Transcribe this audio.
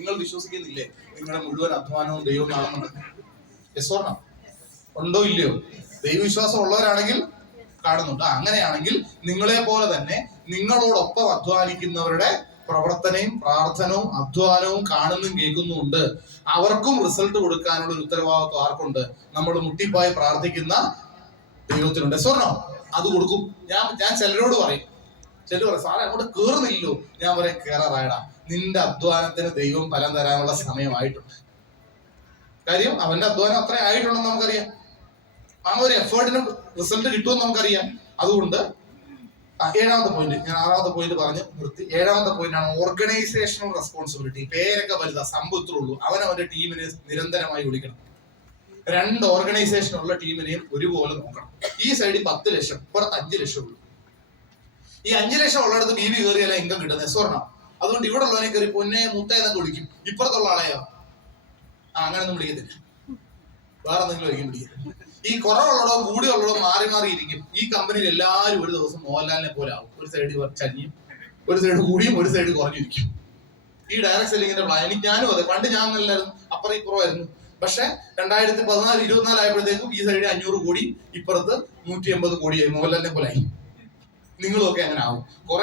നിങ്ങൾ വിശ്വസിക്കുന്നില്ലേ നിങ്ങളുടെ മുഴുവൻ അധ്വാനവും ദൈവം കാണുന്നുണ്ട്? യെസ്സോർണോ? ഉണ്ടോ ഇല്ലയോ? ദൈവവിശ്വാസം ഉള്ളവരാണെങ്കിൽ കാണുന്നുണ്ട്. അങ്ങനെയാണെങ്കിൽ നിങ്ങളെ പോലെ തന്നെ നിങ്ങളോടൊപ്പം അധ്വാനിക്കുന്നവരുടെ പ്രവർത്തനവും പ്രാർത്ഥനവും അധ്വാനവും കാണുന്നും കേൾക്കുന്നുമുണ്ട്. അവർക്കും റിസൾട്ട് കൊടുക്കാനുള്ള ഒരു ഉത്തരവാദിത്വം ആർക്കുണ്ട്? നമ്മൾ മുട്ടിപ്പായി പ്രാർത്ഥിക്കുന്ന ദൈവത്തിനുണ്ട്. സ്വർണം അത് കൊടുക്കും. ഞാൻ ചിലരോട് പറയും, സാറേ അങ്ങോട്ട് കേറുന്നില്ലോ. ഞാൻ പറയും, കേറാറായടാ, നിന്റെ അധ്വാനത്തിന് ദൈവം ഫലം തരാനുള്ള സമയമായിട്ടുണ്ട്. കാര്യം അവന്റെ അധ്വാനം അത്ര ആയിട്ടുണ്ടെന്ന് നമുക്കറിയാം. ആ ഒരു എഫേർട്ടിന് റിസൾട്ട് കിട്ടുമെന്ന് നമുക്കറിയാം. അതുകൊണ്ട് 7ാമത്തെ പോയിന്റ്, ഞാൻ 6ാമത്തെ പോയിന്റ് പറഞ്ഞ് നിർത്തി. 7ാമത്തെ പോയിന്റ് ആണ് ഓർഗനൈസേഷണൽ റെസ്പോൺസിബിലിറ്റി. പേരൊക്കെ വലുതാ, സംഭവത്രേ ഉള്ളൂ. അവനവന്റെ ടീമിനെ നിരന്തരമായി വിളിക്കണം. 2 ഓർഗനൈസേഷനുള്ള ടീമിനെയും ഒരുപോലെ നോക്കണം. ഈ സൈഡിൽ 10 ലക്ഷം, പുറത്ത് 5 ലക്ഷം ഉള്ളൂ. ഈ 5 ലക്ഷം ഉള്ളിടത്ത് ബി കയറിയല്ല ഇൻകം കിട്ടുന്നത്. സ്വർണ്ണം. അതുകൊണ്ട് ഇവിടെ ഉള്ളവനെ കയറി പൊന്നെ മുത്ത എന്നൊക്കെ വിളിക്കും. ഇപ്പുറത്തുള്ള ആളെയോ അങ്ങനെയൊന്നും വിളിക്കത്തില്ല, വേറെ എന്തെങ്കിലും ആയിരിക്കും വിളിക്കുക. ഈ കുറവുള്ളടോ കൂടിയുള്ളടോ മാറി മാറി ഇരിക്കും. ഈ കമ്പനിയിൽ എല്ലാവരും ഒരു ദിവസം മോഹൻലാലിനെ പോലെ ആവും. ഒരു സൈഡ് ചരിയും, ഒരു സൈഡ് കൂടിയും, ഒരു സൈഡ് കുറഞ്ഞിരിക്കും. ഈ ഡയറക്ട് സെല്ലിങ്ങിന്റെ പ്ലാൻ എനിക്ക് ഞാനും അതെ. പണ്ട് ഞാൻ നല്ലായിരുന്നു, അപ്പുറം ഇപ്പുറമായിരുന്നു. പക്ഷെ 2014-24 ആയപ്പോഴത്തേക്കും ഈ സൈഡ് 500 കോടി, ഇപ്പുറത്ത് 180 കോടിയായി. മോഹൻലാലിനെ പോലെ ആയി. നിങ്ങളും ഒക്കെ അങ്ങനെ ആവും. കുറെ